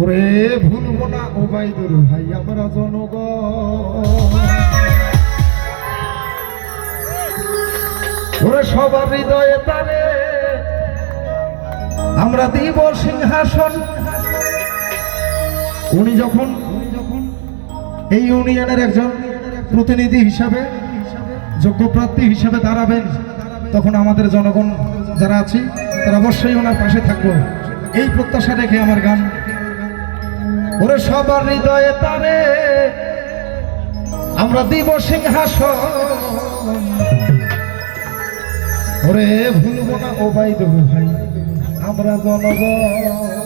ওরে ভুলবো না ওবাইদুর ভাই আমরা জনগণ, ওরে সবার হৃদয়ে তারে আমরা দিব সিংহাসন। উনি যখন এই ইউনিয়নের একজন প্রতিনিধি হিসাবে যোগ্য প্রার্থী হিসাবে দাঁড়াবেন, তখন আমাদের জনগণ যারা আছি তারা অবশ্যই ওনার পাশে থাকবো, এই প্রত্যাশা রেখে আমার গান। ওরে সবার হৃদয়ে তারে আমরা দিব সিংহাসন, ওরে ভুলবো না ওবাইদুর ভাই আমরা জনগণ।